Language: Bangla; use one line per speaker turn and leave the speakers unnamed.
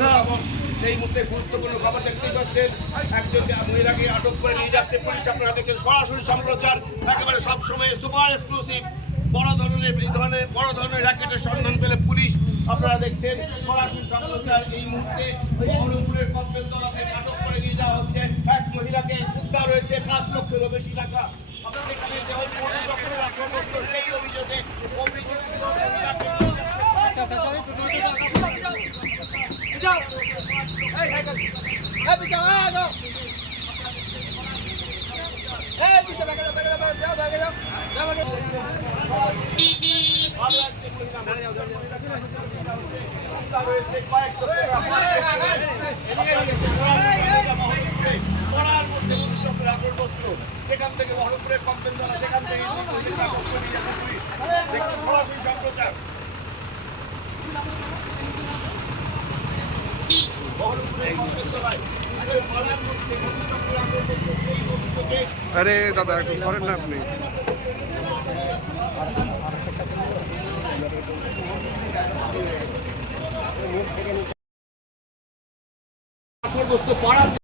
খবর এই মুহূর্তে গুরুত্বপূর্ণ খবর দেখতেই পাচ্ছেন। একজনকে মহিলাকে আটক করে নিয়ে যাচ্ছে পুলিশ। আপনারা দেখছেন সরাসরি সম্প্রচার। একেবারে সবসময় সুপার এক্সক্লুসিভ। বড় ধরনের, এই ধরনের র্যাকেটের সন্ধান পেলে পুলিশ। আপনারা দেখছেন সরাসরি সম্প্রচার। এই মুহূর্তে বহরমপুরের কম্পেল দলা থেকে আটক করে নিয়ে যাওয়া হচ্ছে। এক মহিলাকে উদ্ধার হয়েছে পাঁচ লক্ষেরও বেশি টাকা। আপনারা এখানে দেহ পনেরো লক্ষের আসনগ্রস্ত সেই অভিযোগে অভিযুক্ত মহিলাকে নিয়ে যাচ্ছে। আরও একটি মহিলা উদ্ধার হয়েছে কয়েক লক্ষ টাকা। আপনারা দেখছেন সরাসরি মহরমপুরে পড়ার মধ্যে মধুচক্রের আসল বস্ত্র সেখান থেকে মহরমপুরে কম্পেন দলা সেখান থেকে এই দুই মহিলা আটক করে নিয়ে যাচ্ছে পুলিশ দেখুন সরাসরি সম্প্রচার বহরমপুরের কম্পেন দলায় আজকে পড়ার মধ্যে মধুচক্রের আসল বস্ত্র সেই অভিযোগে
আরে দাদা একটু করেন না আপনি।
পড়ার